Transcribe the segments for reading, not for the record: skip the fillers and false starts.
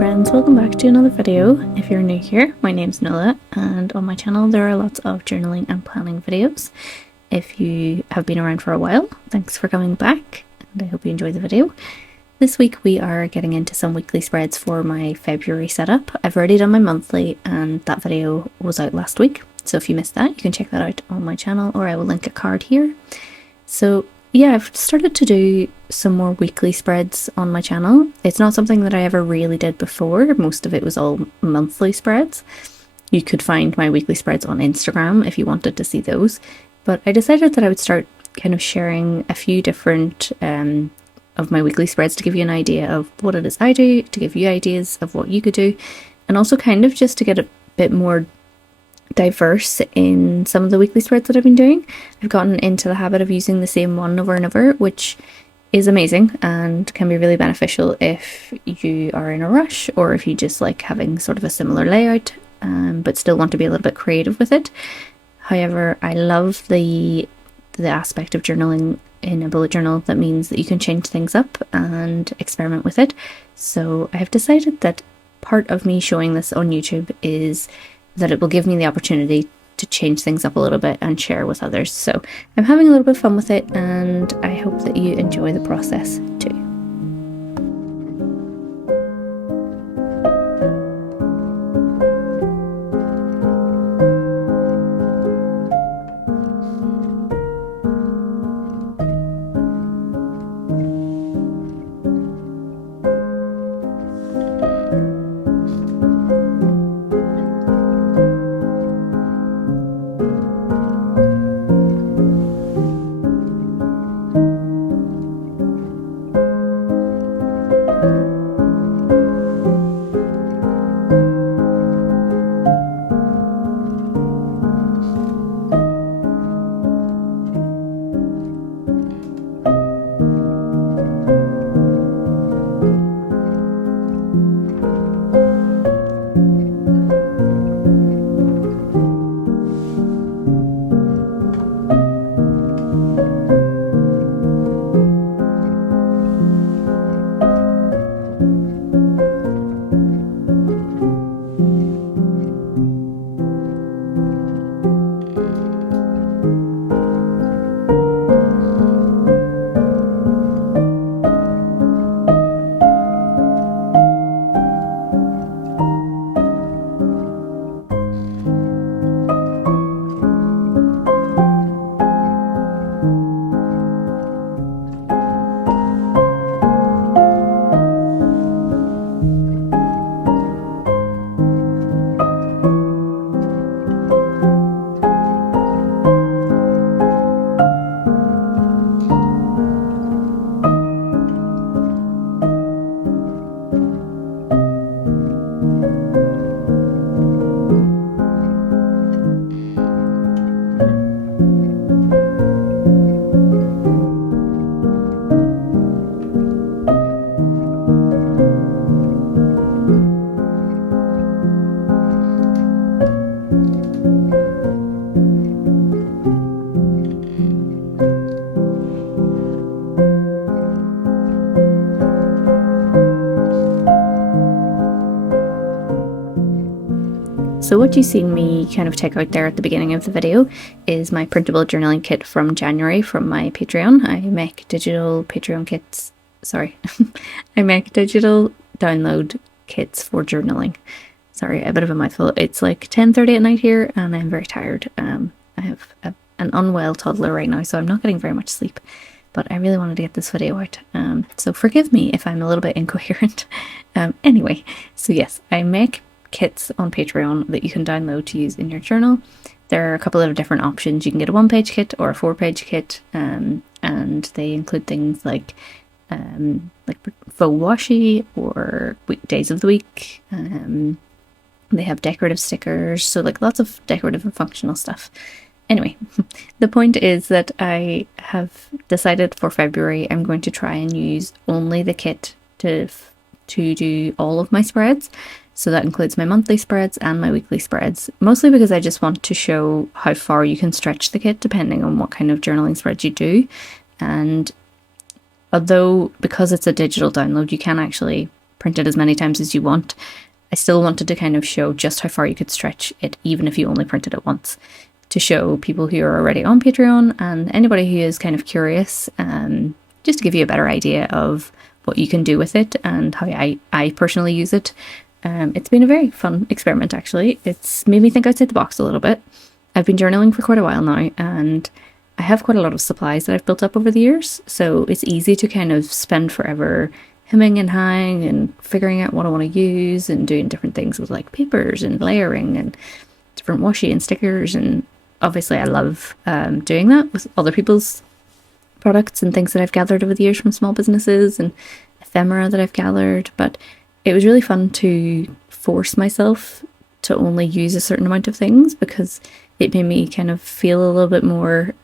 friends, welcome back to another video. If you're new here, my name's Nola, and on my channel there are lots of journaling and planning videos. If you have been around for a while, thanks for coming back, and I hope you enjoy the video. This week we are getting into some weekly spreads for my February setup. I've already done my monthly and that video was out last week, so if you missed that you can check that out on my channel, or I will link a card here. So yeah, I've started to do some more weekly spreads on my channel. It's not something that I ever really did before. Most of it was all monthly spreads. You could find my weekly spreads on Instagram if you wanted to see those. But I decided that I would start kind of sharing a few different of my weekly spreads to give you an idea of what it is I do, to give you ideas of what you could do, and also kind of just to get a bit more diverse in some of the weekly spreads that I've been doing. I've gotten into the habit of using the same one over and over, which is amazing and can be really beneficial if you are in a rush, or if you just like having sort of a similar layout but still want to be a little bit creative with it. However, I love the aspect of journaling in a bullet journal that means that you can change things up and experiment with it. So I have decided that part of me showing this on YouTube is that it will give me the opportunity to change things up a little bit and share with others. So I'm having a little bit of fun with it, and I hope that you enjoy the process too. So what you see me kind of take out there at the beginning of the video is my printable journaling kit from January from my Patreon. I make digital Patreon kits, I make digital download kits for journaling. Sorry, a bit of a mouthful. It's like 10:30 at night here and I'm very tired. I have an unwell toddler right now, so I'm not getting very much sleep, but I really wanted to get this video out. So forgive me if I'm a little bit incoherent. Anyway, so yes, I make kits on Patreon that you can download to use in your journal. There are a couple of different options. You can get a 1-page kit or a 4-page kit, and they include things like faux washi or days of the week. They have decorative stickers, so like lots of decorative and functional stuff. Anyway, the point is that I have decided for February I'm going to try and use only the kit to do all of my spreads. So that includes my monthly spreads and my weekly spreads, mostly because I just want to show how far you can stretch the kit depending on what kind of journaling spreads you do. And although because it's a digital download, you can actually print it as many times as you want. I still wanted to kind of show just how far you could stretch it, even if you only printed it once, to show people who are already on Patreon and anybody who is kind of curious, just to give you a better idea of what you can do with it and how I personally use it. It's been a very fun experiment, actually. It's made me think outside the box a little bit. I've been journaling for quite a while now, and I have quite a lot of supplies that I've built up over the years, so it's easy to kind of spend forever hemming and hawing and figuring out what I want to use and doing different things with like papers and layering and different washi and stickers. And obviously I love doing that with other people's products and things that I've gathered over the years from small businesses and ephemera that I've gathered. But it was really fun to force myself to only use a certain amount of things, because it made me kind of feel a little bit more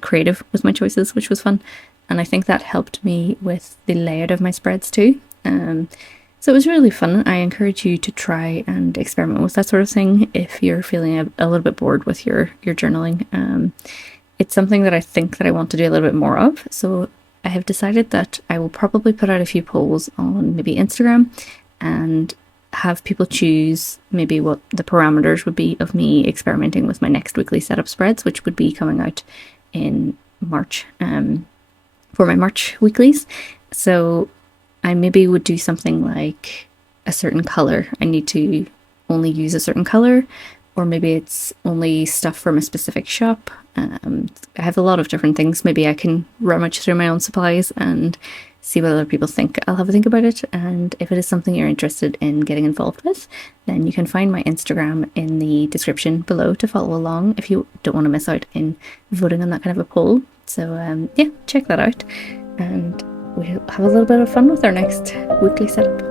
creative with my choices, which was fun. And I think that helped me with the layout of my spreads too. So it was really fun. I encourage you to try and experiment with that sort of thing if you're feeling a little bit bored with your journaling. It's something that I think that I want to do a little bit more of. So I have decided that I will probably put out a few polls on maybe Instagram and have people choose maybe what the parameters would be of me experimenting with my next weekly setup spreads, which would be coming out in March. For my March weeklies. So I maybe would do something like a certain color. I need to only use a certain color, or maybe it's only stuff from a specific shop. I have a lot of different things. Maybe I can rummage through my own supplies and see what other people think. I'll have a think about it, and if it is something you're interested in getting involved with, then you can find my Instagram in the description below to follow along if you don't want to miss out in voting on that kind of a poll. So yeah, check that out, and we'll have a little bit of fun with our next weekly setup.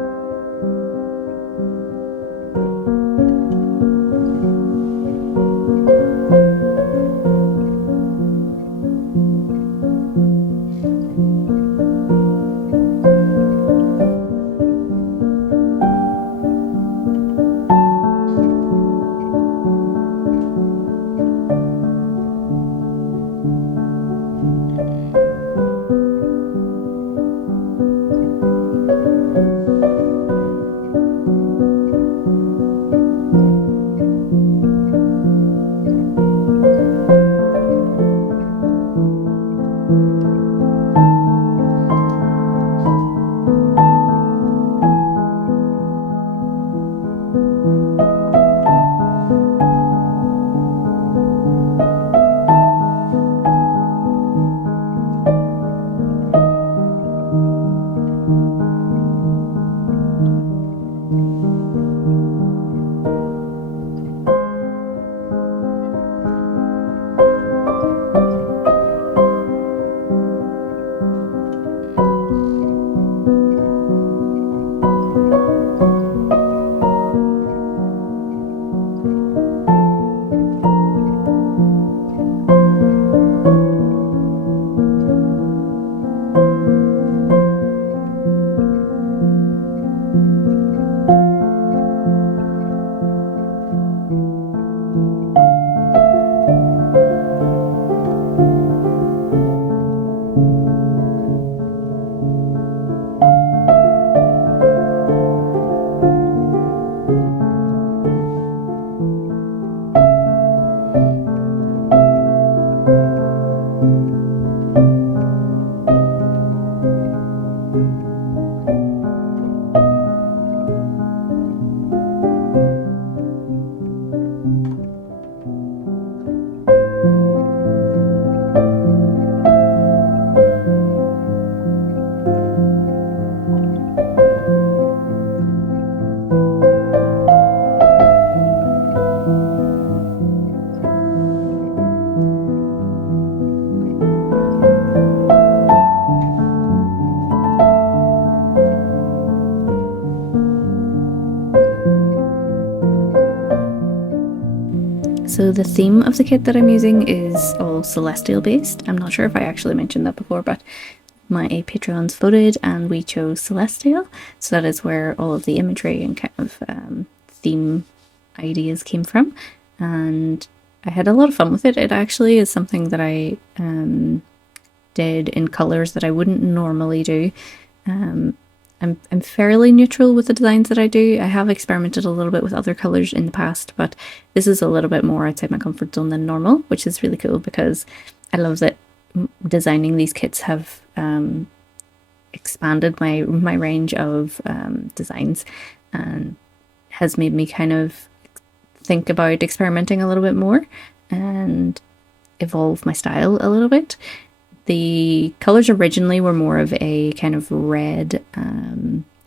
So the theme of the kit that I'm using is all celestial based. I'm not sure if I actually mentioned that before, but my Patreons voted and we chose celestial. So that is where all of the imagery and kind of theme ideas came from. And I had a lot of fun with it. It actually is something that I did in colours that I wouldn't normally do. I'm fairly neutral with the designs that I do. I have experimented a little bit with other colours in the past, but this is a little bit more outside my comfort zone than normal, which is really cool because I love that designing these kits have expanded my range of designs and has made me kind of think about experimenting a little bit more and evolve my style a little bit. The colours originally were more of a kind of red,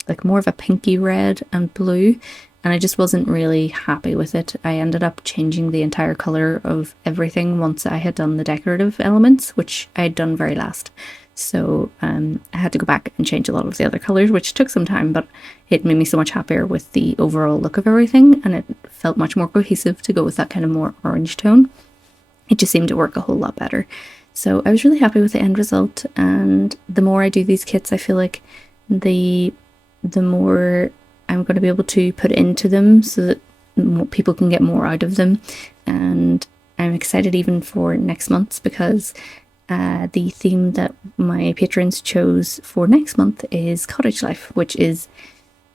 like more of a pinky red and blue, and I just wasn't really happy with it. I ended up changing the entire colour of everything once I had done the decorative elements, which I had done very last. So I had to go back and change a lot of the other colours, which took some time, but it made me so much happier with the overall look of everything, and it felt much more cohesive to go with that kind of more orange tone. It just seemed to work a whole lot better. So I was really happy with the end result, and the more I do these kits, I feel like the more I'm going to be able to put into them so that more people can get more out of them. And I'm excited even for next month's because the theme that my patrons chose for next month is cottage life, which is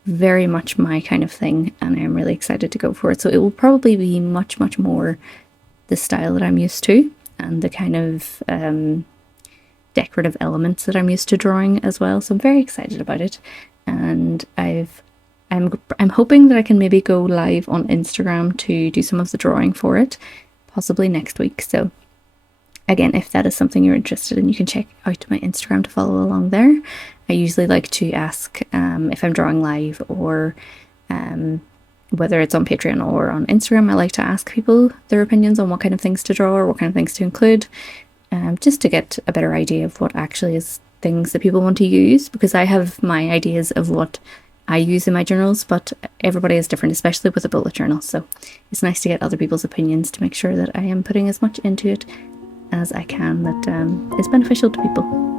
very much my kind of thing, and I'm really excited to go for it. So it will probably be much more the style that I'm used to and the kind of decorative elements that I'm used to drawing as well. So I'm very excited about it, and I'm hoping that I can maybe go live on Instagram to do some of the drawing for it, possibly next week. So again, if that is something you're interested in, you can check out my Instagram to follow along there. I usually like to ask if I'm drawing live, or whether it's on Patreon or on Instagram, I like to ask people their opinions on what kind of things to draw or what kind of things to include, just to get a better idea of what actually is things that people want to use, because I have my ideas of what I use in my journals, but everybody is different, especially with a bullet journal. So it's nice to get other people's opinions to make sure that I am putting as much into it as I can that is beneficial to people.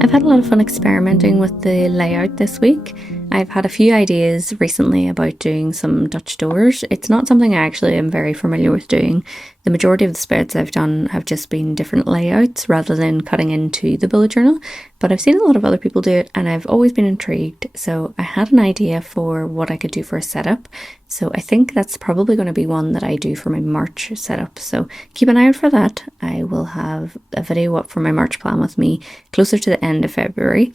I've had a lot of fun experimenting with the layout this week. I've had a few ideas recently about doing some Dutch doors. It's not something I actually am very familiar with doing. The majority of the spreads I've done have just been different layouts rather than cutting into the bullet journal, but I've seen a lot of other people do it and I've always been intrigued. So I had an idea for what I could do for a setup. So I think that's probably going to be one that I do for my March setup. So keep an eye out for that. I will have a video up for my March plan with me closer to the end of February.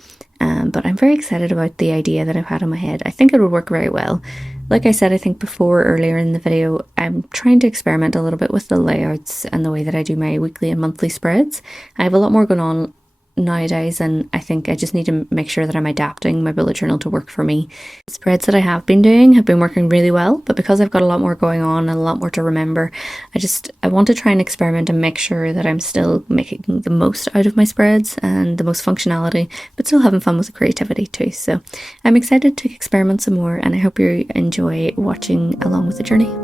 But I'm very excited about the idea that I've had in my head. I think it would work very well. Like I said, I think before earlier in the video, I'm trying to experiment a little bit with the layouts and the way that I do my weekly and monthly spreads. I have a lot more going on nowadays, and I think I just need to make sure that I'm adapting my bullet journal to work for me. The spreads that I have been doing have been working really well, but because I've got a lot more going on and a lot more to remember, I want to try and experiment and make sure that I'm still making the most out of my spreads and the most functionality, but still having fun with the creativity too. So I'm excited to experiment some more, and I hope you enjoy watching along with the journey.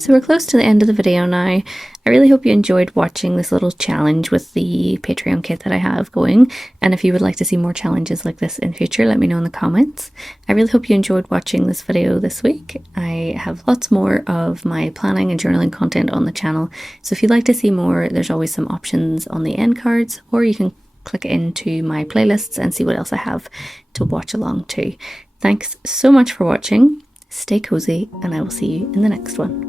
So we're close to the end of the video now. I really hope you enjoyed watching this little challenge with the Patreon kit that I have going, and if you would like to see more challenges like this in future, let me know in the comments. I really hope you enjoyed watching this video this week. I have lots more of my planning and journaling content on the channel, so if you'd like to see more, there's always some options on the end cards, or you can click into my playlists and see what else I have to watch along to. Thanks so much for watching. Stay cozy, and I will see you in the next one.